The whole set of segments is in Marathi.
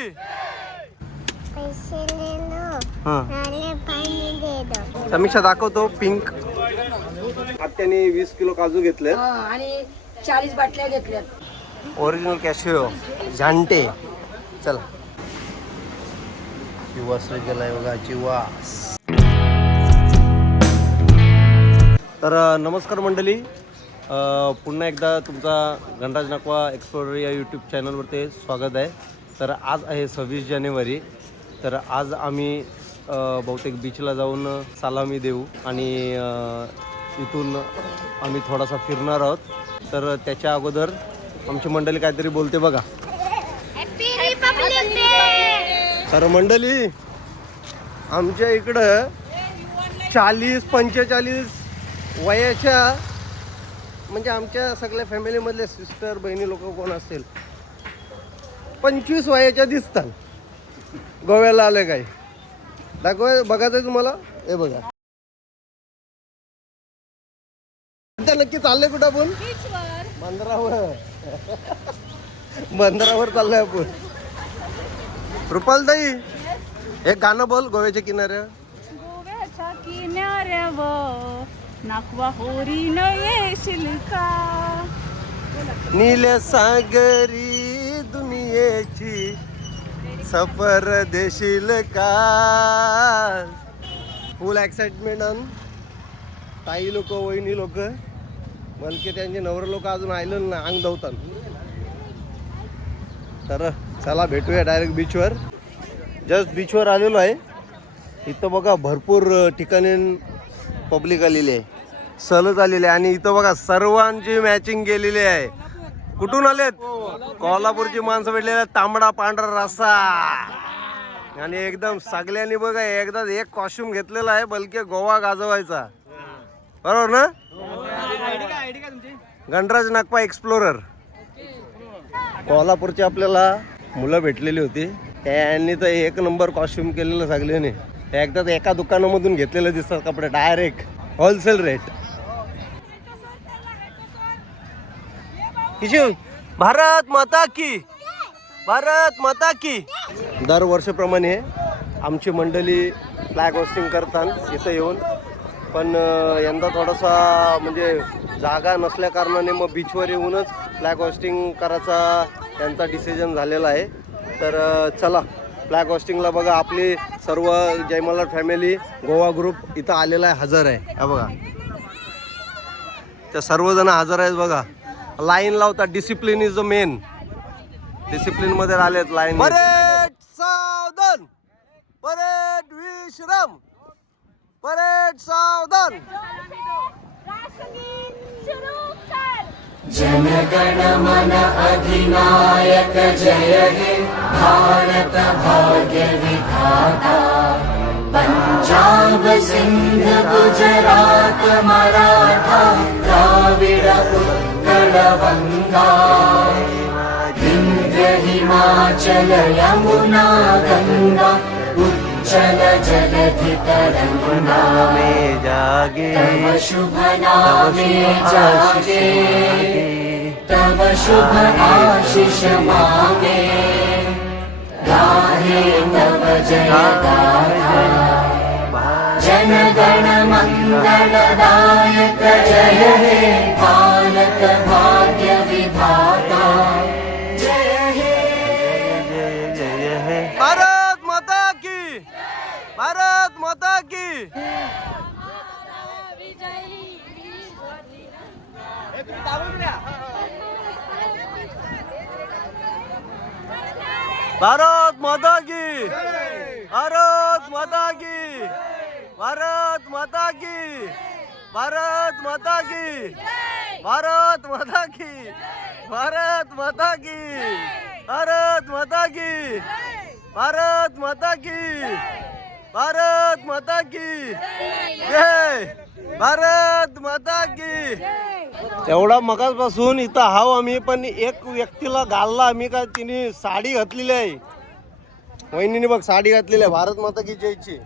की हा. समीक्षा दाखवतो पिंक. आत्याने वीस किलो काजू घेतले हा, आणि चाळीस बाटल्या घेतल्यात. ओरिजिनल कॅशिओ झांटे चला. चिवास गेलाय बघा चिवास तर नमस्कार मंडळी. पुन्हा एकदा तुमचा गणराज नाकवा एक्सप्लोरर या यूट्यूब चॅनलवरती स्वागत आहे. तर आज आहे सव्वीस जानेवारी. तर आज आम्ही बहुतेक बीचला जाऊन सलामी देऊ आणि इथून आम्ही थोडासा फिरणार आहोत. तर त्याच्या अगोदर आमची मंडळी काहीतरी बोलते बघा. तर मंडळी आमच्या इकडं चाळीस पंचेचाळीस वयाच्या म्हणजे आमच्या सगळ्या फॅमिलीमधले सिस्टर बहिणी लोक कोण असतील? पंचवीस वयाच्या दिसतात. गोव्याला आले काय? दाखवा बघायचं तुम्हाला? हे बघा. सध्या नक्की चाललंय कुठं आपण? बंदरावर. बंदरावर चाललोय आपण. रुपाल ताई एक गाणं बोल गोव्याच्या किनाऱ्या. गोव्याच्या किनाऱ्यावर नाकवा होरी न येशील का नील सागरी दुनियेची सफर देशील का? फुल एक्साइटमेंट आण ताई लोक वहिनी लोक. मलके त्यांचे नवर लोक अजून आले ना अंग धावतात तर चला भेटूया डायरेक्ट बीचवर जस्ट बीचवर आलेलो आहे. इथं बघा भरपूर ठिकाणी पब्लिक आलेली आहे. सहलच आलेली आहे. आणि इथं बघा सर्वांची मॅचिंग केलेली आहे. कुठून आलेत? कोल्हापूरची माणसं भेटलेली तांबडा पांढरा रस्सा. आणि एकदम सगळ्यांनी बघा एकदा एक कॉस्ट्युम घेतलेला आहे बलके गोवा गाजवायचा. बरोबर ना? गणराज नागपा एक्सप्लोरर कोल्हापूरची आपल्याला मुलं भेटलेली होती. त्यांनी तर एक नंबर कॉस्ट्युम केलेलं सगळ्यांनी. एकदाच एका दुकानामधून घेतलेले दिसतात कपडे डायरेक्ट होलसेल रेट किशू भारत माता की भारत माता की. दरवर्षाप्रमाणे आमची मंडळी फ्लॅग होस्टिंग करतात इथं येऊन. पण यंदा थोडासा म्हणजे जागा नसल्या कारणाने मग बीचवर येऊनच फ्लॅग होस्टिंग करायचा त्यांचा डिसिजन झालेला आहे. तर चला फ्लॅग होस्टिंगला बघा आपली सर्व जयमला फॅमिली गोवा ग्रुप इथं आलेला आहे हजर आहे. हा बघा. त्या सर्वजण हजर आहेत बघा. लाईन लावतात डिसिप्लिन इज द मेन डिसिप्लिनमध्ये आलेत लाईन. परेड सावधान. परेड विश्राम. परेड सावधान. पंजाब सिंध गुजरात मराठा द्राविड उत्कल बंगा विंध्य हिमाचल यमुना गंगा उच्चल जलधि तरंगा में जागे तव शुभ आशीष मागे। गाहे तव जय गाथा मंगल दायक जय हे भाग्य विधाता। भारत माता की। भारत माता की, भारत माता की। भारत माता की। भारत माता की। भारत माता की। भारत माता की। भारत माता की। भारत माता की। भारत माता की। जय। भारत माता की। एवढा मगासपासून इथं हाव आम्ही पण एक व्यक्तीला घालला आम्ही का तिने साडी घातलेली आहे. वहिनीने बघ साडी घातलेली आहे. भारत माता की जयची.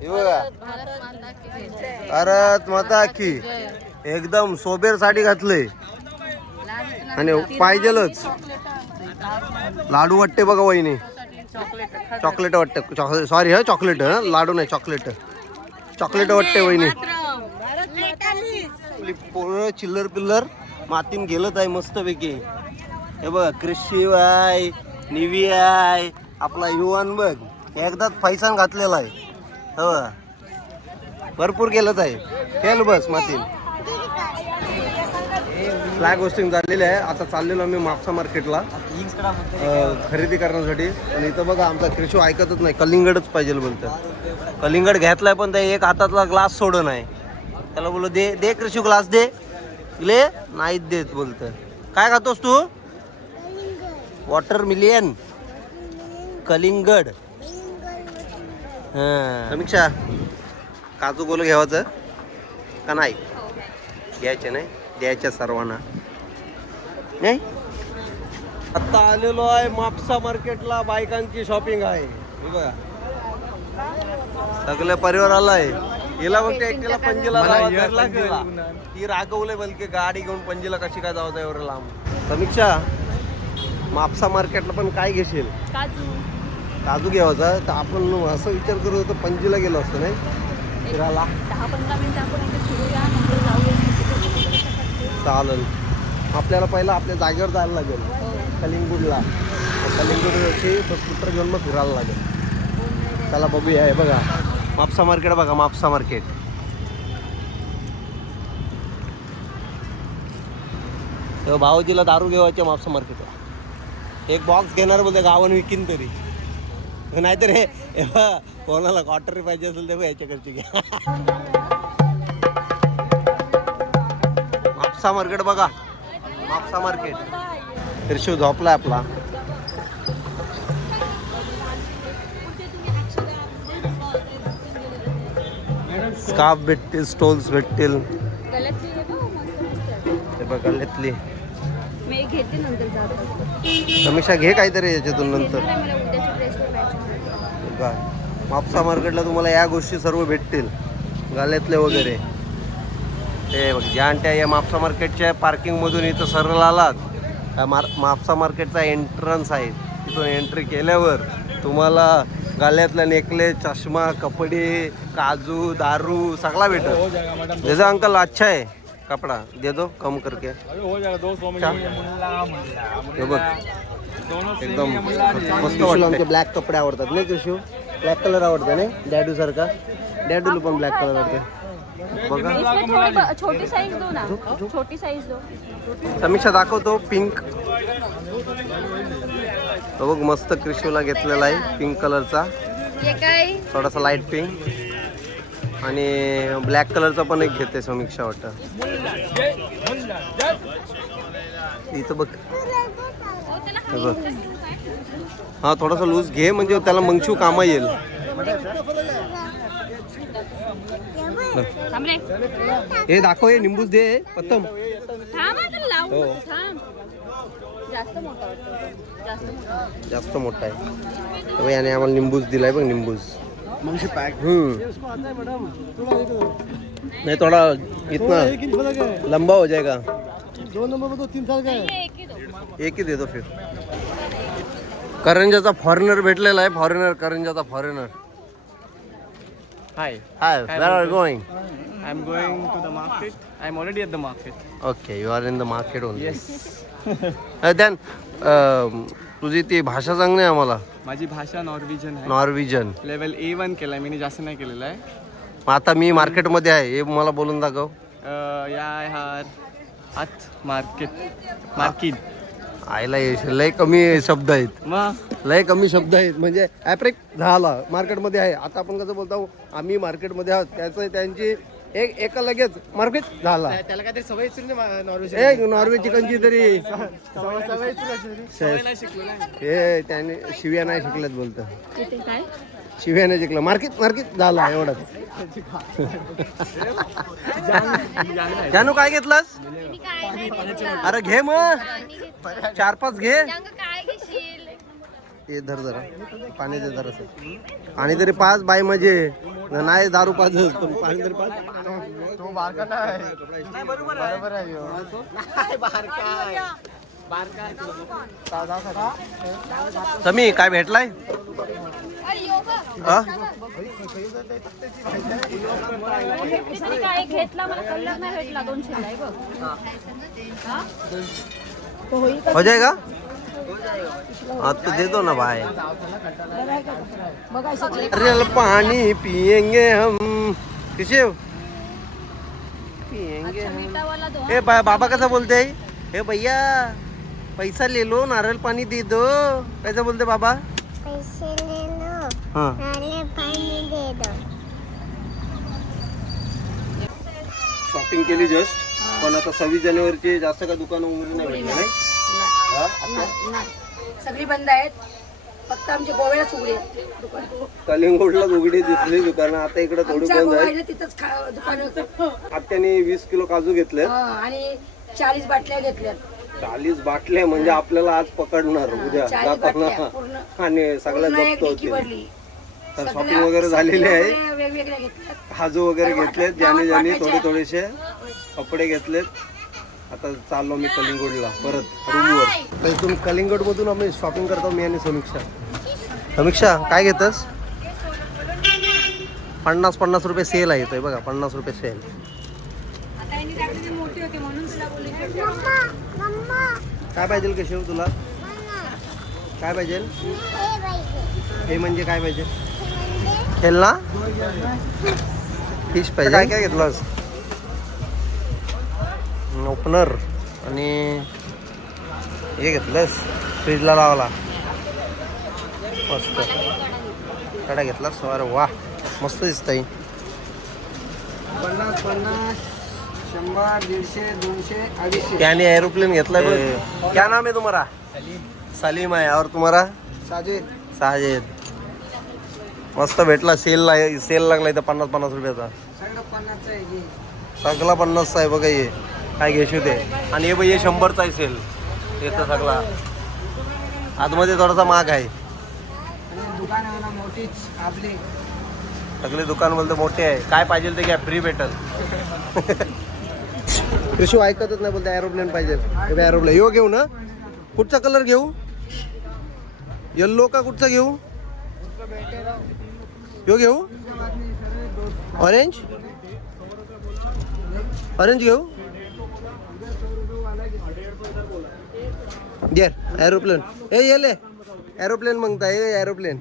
हे बघा. भारत माता की एकदम सोबेर साडी घातले आणि पाहिजेलच. लाडू वाटते बघा वहिनी. चॉकलेट वाटतं. चॉकलेट सॉरी हा चॉकलेट लाडू नाही चॉकलेट. चॉकलेट वाटते वहिनी. पोरं चिल्लर पिल्लर मातीन गेलत आहे मस्तपैकी. हे बघ कृषी आहे निवी आहे आपला युवान बघ. एकदाच फैसान घातलेला आहे. हो. भरपूर गेलत आहे. खेळ बस मातीन. फ्लॅग होस्टिंग झालेली आहे. आता चाललेलो आम्ही मापसा मार्केटला. खरेदी करण्यासाठी. आणि इथं बघा आमचा कृषी ऐकतच नाही. कलिंगडच पाहिजे बोलतं कलिंगड घेतलाय पण ते एक हातातला ग्लास सोड नाही. त्याला बोललो दे दे कृषी ग्लास दे. ले नाहीत देत बोलतं. काय खातोस तू? वॉटर मिलियन कलिंगड. समीक्षा काजू गोल घ्यावाचं? का नाही? घ्यायचे नाही? द्यायच्या सर्वांना. नाही? आता आलेलो आहे मापसा मार्केटला बायकांची शॉपिंग आहे. हे बघा. सगळे परिवार आलाय. हिला बघ एकटीला पंजीला. ती रागवले बलके गाडी घेऊन पंजीला कशी काय जावं एवढं लांब. समीक्षा मापसा मार्केटला पण काय घेशील? काजू. काजू घ्यावाचा तर आपण असं विचार करत होतो पणजीला गेलो असतो नाही? फिरायला. दहा पंधरा मिनिटं आपण इथे फिरूया नंतर जाऊया. चालेल. आपल्याला पहिला आपल्या जागेवर जायला लागेल. कलिंगूडला. कलिंगूडची स्कूटर घेऊन मग फिरायला लागेल. चला बघूया. हे बघा. मापसा मार्केट बघा मापसा मार्केट. भाऊजीला दारू घेवायच्या मापसा मार्केटला. एक बॉक्स घेणार बोलते गावानं विकीन तरी. नाहीतर हे कोणाला क्वार्टर पाहिजे असेल तेव्हा याच्याकडची घ्या. मापसा मार्केट बघा. मापसा मार्केट रिशू झोपलाय आपला. स्कार्फ भेटतील स्टोल्स भेटतील. बघ, बघ गल्ल्यातली समीक्षा घे काहीतरी याच्यातून नंतर. बघा मापसा मार्केटला तुम्हाला या गोष्टी सर्व भेटतील. गाल्यातले वगैरे. ते बघ ज्या आणत्या या मापसा मार्केटच्या पार्किंगमधून इथं सरळ आलात मार मापसा मार्केटचा एंट्रन्स आहे. तिथून एंट्री केल्यावर तुम्हाला गाल्यातला नेकलेस चष्मा कपडे काजू दारू सगळा भेटत जैसा अंकल अच्छा है कपड़ा दे दो कम करके? हे बघ. एकदम मस्त वाटतं ब्लॅक कपडे आवडतात नाही कृषू ब्लॅक कलर आवडते नाही? डॅडू सारखा. डॅडूला पण ब्लॅक कलर आवडते. बघा. इसमें थोड़ी ब- छोटी साइज दो ना. छोटी साइज दो. समीक्षा दाखवतो पिंक तो बघ मस्त कृषीला घेतलेला आहे पिंक कलरचा ये काय? थोडासा लाइट पिंक आणि ब्लॅक कलरचा पण एक घेते समीक्षा वाटतं. इथं बघ. हे हा थोडासा लूज घे म्हणजे त्याला मंगशू कामा येईल. हे दाखव हे निंबूस दे पत्तम थांब आता लावू हो. जास्त मोठा आहे. याने आम्हाला निंबूस दिलाय बघ हम्म. नहीं थोड़ा इतना लंबा हो जाएगा. दो नंबर में तो तीन साल का है एक ही दो दे फिर. करंजाचा फॉरेनर भेटलेला आहे foreigner करंजाचा foreigner Hi, hi where are going I'm going to the market. I'm already at the market. Okay you are in the market only Yes. Then तुझी ती भाषा सांग नाही आम्हाला. माझी भाषा नॉर्वेजियन आहे. नॉर्विजन लेवल ए वन केलाय मी जास्त नाही केलेलं आहे. आता मी मार्केटमध्ये आहे हे मला बोलून दाखव. अं, या हार आत मार्केट मार्केट आईला हे लय कमी शब्द आहेत. मग लय कमी शब्द आहेत. म्हणजे ॲप्रेक झाला. मार्केटमध्ये आहे. आता आपण कसं बोलतो आम्ही मार्केटमध्ये आहोत. त्याचं त्यांची एक एका लगेच मार्केट झाला. त्याला काहीतरी सवय नॉर्वेज एक नॉर्वे चिकनची तरी. सवय नाही शिकलो नाही. हे त्याने शिव्या नाही शिकल्यात बोलतं. इथे काय? शिव्या नाही शिकलं. मार्केट मार्केट झाला एवढंच. जानू काय घेतलास? अरे घे मग. चार पाच घे. हे धर जरा. पाणी दे जरा पाणी तरी पाच बाय म्हणजे नाही दारू पाच पण पाणी तरी पाच. तो बारका नाही. बरोबर आहे. समी काय भेटलाय हा? घेतला मला कलर नाही भेटला दोनशे हो? जाएगा हाँ तो दे दो ना भाई। अरे पानी पियेंगे हम। किसे हम। दो ए बा, बाबा कैसा बोलते हैं ए भैया पैसा ले लो नारियल पानी दे दो। कैसा बोलते बाबा? पैसे ले लो हाँ। नाले पाणी दे दो। शॉपिंग केली जस्ट पण आता सव्वीस जानेवारीची जास्त काय दुकानं उघडी नाही. भेटली नाही? आता नाही सगळी बंद आहेत. फक्त आमचे गोव्यालाच उघडी आहेत. दुकान. कलिंगोडला उघडी दिसली दुकानं. आता इकडे थोडी आमच्या बंद आहेत. गोव्याला तिथंच खा दुकान आत्याने वीस किलो काजू घेतले आणि चाळीस बाटल्या घेतल्यात. चाळीस बाटल्या म्हणजे आपल्याला आज पकडणार उद्या चाळीस बाटल्या जाताना पूर्ण आणि सगळ्या पूर्ण एक जप्त डिक्की होतील. भरली. तर सगळ्या- शॉपिंग वगैरे झालेली आहे. सगळ्या वेगवेगळ्या घेतल्यात. काजू वगैरे घेतलेत. ज्याने ज्याने. थोडे थोडेसे कपडे घेतलेत. आता चाललो मी कलिंगोडला परत रूमवर. तर इथून कलिंगड मधून आम्ही शॉपिंग करतो मी आणि समीक्षा. समीक्षा काय घेतस? पन्नास पन्नास रुपये सेल आहे इथे बघा पन्नास रुपये सेल काय पाहिजे केशव तुला? काय पाहिजे हे म्हणजे काय पाहिजे? म्हणजे खेळ ना फिश पाहिजे. काय काय घेतलंस ओपनर आणि हे घेतलंस फ्रीजला लावला. मस्त. कडा घेतलास? अरे वा. मस्त दिसतंय. पन्नास पन्नास शंभर दीडशे दोनशे अडीचशे. त्याने एरोप्लेन घेतलाय बघ. क्या नाम है तुम्हारा सलीम. आहे. और तुम्हारा साजेद. साजेद. मस्त भेटला. सेल ला सेल लागला इथं पन्नास पन्नास रुपयाचा. आहे सगळा पन्नासचा आहे बघा हे. काय घेशू ते? आणि हे बाई हे शंभरचा आहे सेल सगळा. आतमध्ये थोडासा महाग आहे. सगळे दुकान बोलतो मोठे आहे. काय पाहिजे ते घ्या फ्री भेटल. कृषी हो, ऐकतच नाही बोलतो एरोप्लेन पाहिजे. एरोप्लेन यो हो, घेऊ ना. कुठचा कलर घेऊ? येल्लो का कुठचा घेऊ? यो घेऊ? ऑरेंज ऑरेंज घेऊ? गेर एरोप्लेन ए येले एरोप्लेन मागताय एरोप्लेन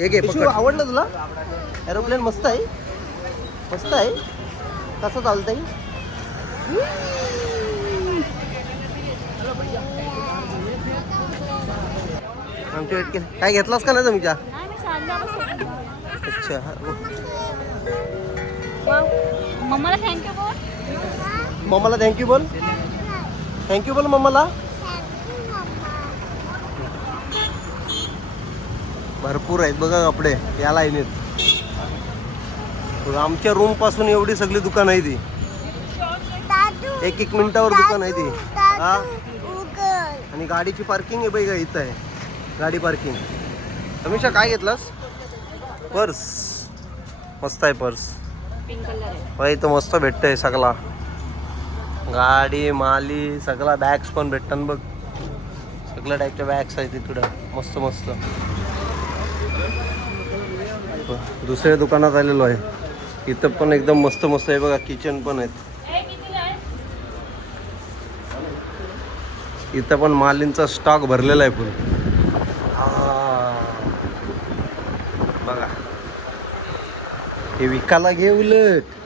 हे पकड. आवडलं तुला? एरोप्लेन मस्त आहे. मस्त आहे. कसं चालतंय? आमच्या वेट केलं काय घेतलास का मी चाललो अच्छा मम्माला थँक्यू बोल. मम्माला थँक्यू बोल. थँक्यू बोल मम्माला. भरपूर आहेत बघा कपडे या लाईनीत. आमच्या रूमपासून एवढी सगळी दुकान आहे ती. एक एक मिनिटावर दुकान आहे ती. हा? आणि गाडीची पार्किंग आहे बाई का इथं आहे. गाडी पार्किंग समीक्षा काय घेतलास? पर्स. मस्त आहे पर्स. पिंक कलर आहे. बाई इथं मस्त भेटतंय सगळा. गाडी माली सगळा बॅग्स पण भेटतात बघ. सगळ्या टाईपच्या बॅग्स आहेत तिकडं मस्त मस्त. दुसऱ्या दुकानात आलेलो आहे. इथं पण एकदम मस्त मस्त आहे बघा किचन पण आहेत. आहे? इथं पण मालींचा स्टॉक भरलेला आहे फुल बघा. हे विकायला घे उलट.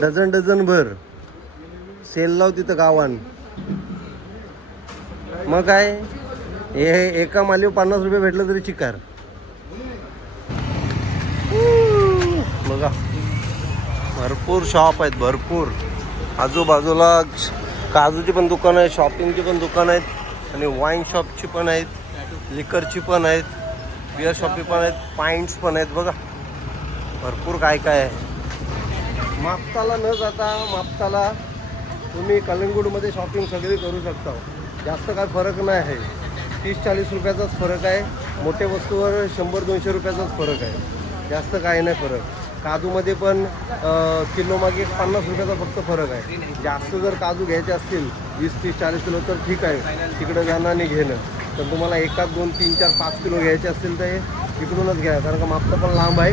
डझन डझन भर. सेल लाव तिथं गावान. मग काय? हे एका मालीवर पन्नास रुपये भेटलं तरी चिकार बघा. भरपूर शॉप आहेत भरपूर. आजूबाजूला काजूची पण दुकानं आहेत शॉपिंगची पण दुकानं आहेत आणि वाईन शॉपची पण आहेत लिकरची पण आहेत बिअर शॉपी पण आहेत पाईंट्स पण आहेत बघा. भरपूर काय काय आहे. मापताला न जाता मापताला तुम्ही कलिंगूडमध्ये शॉपिंग सगळी करू शकता. जास्त काय फरक नाही आहे. तीस चाळीस रुपयाचाच फरक आहे. मोठ्या वस्तूवर शंभर दोनशे रुपयाचाच फरक आहे. जास्त काही नाही फरक. काजूमध्ये पण किलोमागे पन्नास रुपयाचा फक्त फरक आहे. जास्त जर काजू घ्यायचे असतील वीस तीस चाळीस किलो तर ठीक आहे. तिकडं जाणं आणि घेणं. तर तुम्हाला एकाच दोन तीन चार पाच किलो घ्यायचे असतील तर हे इकडूनच घ्या. कारण का मापतं पण लांब आहे.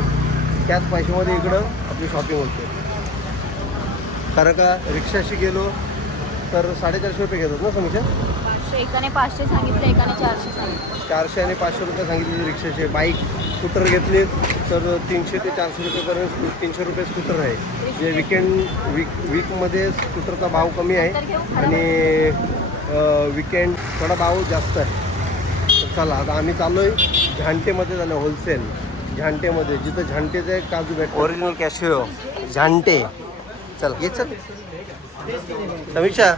त्याच पैशामध्ये इकडं आपली शॉपिंग होते. कारण का रिक्षाशी गेलो तर साडेचारशे रुपये घेतात ना पाचशे एकाने पाचशे सांगितलं एकाने चारशे सांगितलं. चारशे आणि पाचशे रुपये सांगितले रिक्षाचे. बाईक स्कूटर घेतली तर तीनशे ते चारशे रुपयेपर्यंत स्कू- तीनशे रुपये स्कूटर आहे. जे विकेंड वीक वीकमध्ये स्कूटरचा भाव कमी आहे आणि विकेंड थोडा भाव जास्त आहे. तर चला आता आम्ही चाललो आहे झांटेमध्ये झालं होलसेल झांटेमध्ये जिथं झांटेचे काजू भेट ओरिजिनल कॅशिओ झांटे चल, ये चल। समीक्षा?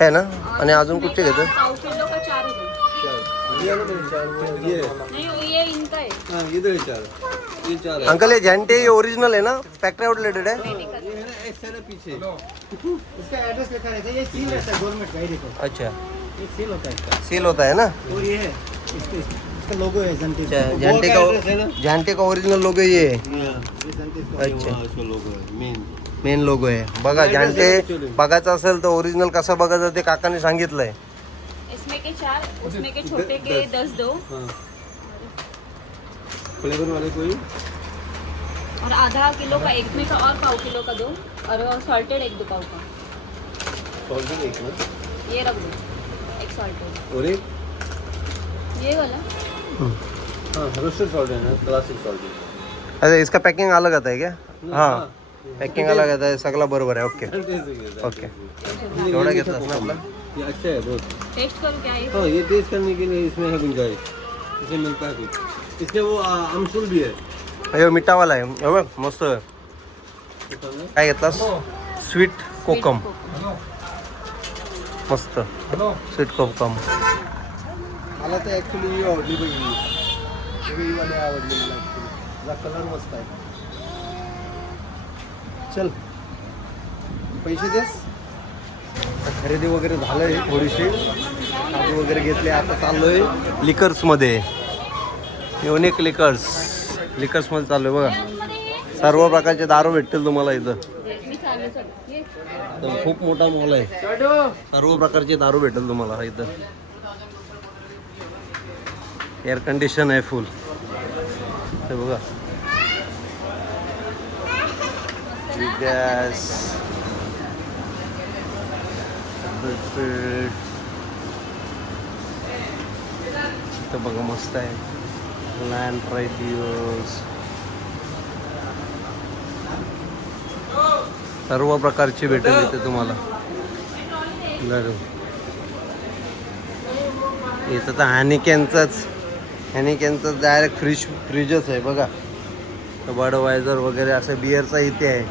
है ना? आणि अजून कुठचे अंकल ये झंटे ये ओरिजिनल है ना फैक्ट्री आउटलेटेड है इसका एड्रेस लिखा रहता है ये सील रहता है गवर्नमेंट का ये देखो अच्छा. ये सील होता है सील होता है ना? और ये है इसका इसका लोगो है जनते अच्छा झंटे का झंटे का ओरिजिनल लोगो ये है अच्छा। मेन लोगो आहे बघा झंटे बघायचं असेल तर ओरिजिनल कसं बघायचं ते काकाने सांगितलंय. इसमें के चार उसमें के छोटे के दस दो। फ्लेवर वाले कोई? और आधा किलो का एक में का और पाव किलो का दो और सॉल्टेड एक दो पाव का। सॉल्टेड एक ना? ये रख दो एक सॉल्टेड और एक? ये वाला। अच्छा इसका पैकिंग अलग आता है क्या? हाँ। पॅकिंग अलग आता है सगळं बरोबर आहे ओके ओके एवढा घेतलास ना आपला ये अच्छा है बहुत। टेस्ट करूँ क्या ये हाँ ये टेस्ट करने के लिए इसमें है गुंजाइश। इसमें मिलता है कुछ। इसमें वो अमसूल भी है। अयो मिठावाला आहे हे। मस्त आहे. काय घेतलास स्वीट कोकम। मस्त। स्वीट कोकम। मला तर ॲक्च्युली ही आवडली बघ ही. ही वाली आवडली मला ॲक्च्युली कलर मस्त आहे. चल. पैसे देस. खरेदी वगैरे झालंय थोडीशी. काजू वगैरे घेतले आता चाललोय लिकर्समध्ये युनिक लिकर्स लिकर्समध्ये चाललोय बघा. सर्व प्रकारचे दारू भेटतील तुम्हाला इथं. खूप मोठा मॉल आहे. सर्व प्रकारचे दारू भेटेल तुम्हाला इथं. एअर कंडिशन आहे फुल हे बघा. गॅस इथं बघा मस्त आहे. लँड रायडिओस सर्व प्रकारची भेटेल इथे तुम्हाला. इथं तर हॅनिकॅनचाच त्यांचं डायरेक्ट फ्रीज फ्रीजच आहे बघा. बडवायझर वगैरे असं बिअरचा इथे आहे.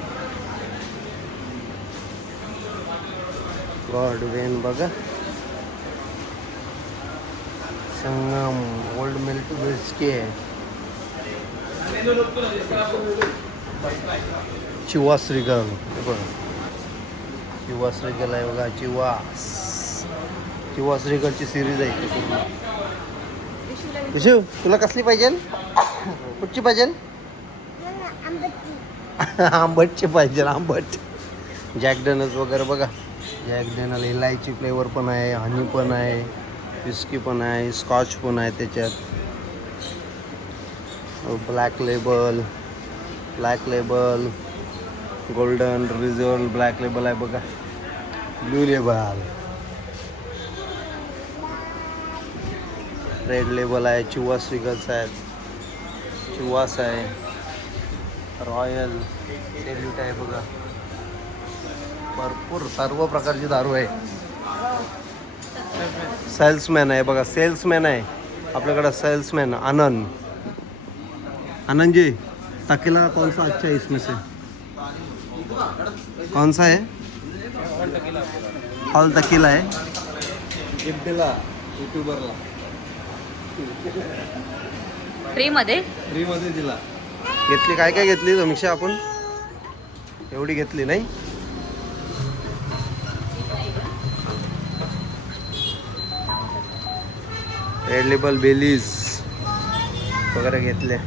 गॉड वेन बघा. संगम ओल्ड मिल्क विस्की आहे. चिवा श्रीगल बघा. चिवा श्रीगल आहे बघा चिवा. चिवा श्रीगलची सिरीज आहे. पूर्ण विशू तुला कसली पाहिजे? कुठची पाहिजे? आंबटची पाहिजे आंबट. जॅक वगैरे बघा. जॅक डनल इलायची फ्लेवर पण आहे हनी पण आहे विस्की पण आहे स्कॉच पण आहे त्याच्यात. Black label black label golden reserve black label आहे बघा. ब्लू लेबल रेड लेबल आहे चिवा स्टिकर्स आहेत चिवास आहे रॉयल सेल्यूट आहे बघा. भरपूर, सर्व प्रकारची दारू आहे. सेल्समॅन आहे बघा. सेल्समॅन आहे. आपल्याकडं सेल्समॅन आनंद. आनंद जी तकेला कौन सा अच्छा है इसमें से? कौन सा है? ऑल तकीला है गिफ्ट दिला फ्री मध्ये दिला. घेतली काय काय घेतली समीक्षा आपण? एवढी घेतली नाही. रेड लेबल बेलीज वगैरे घेतले.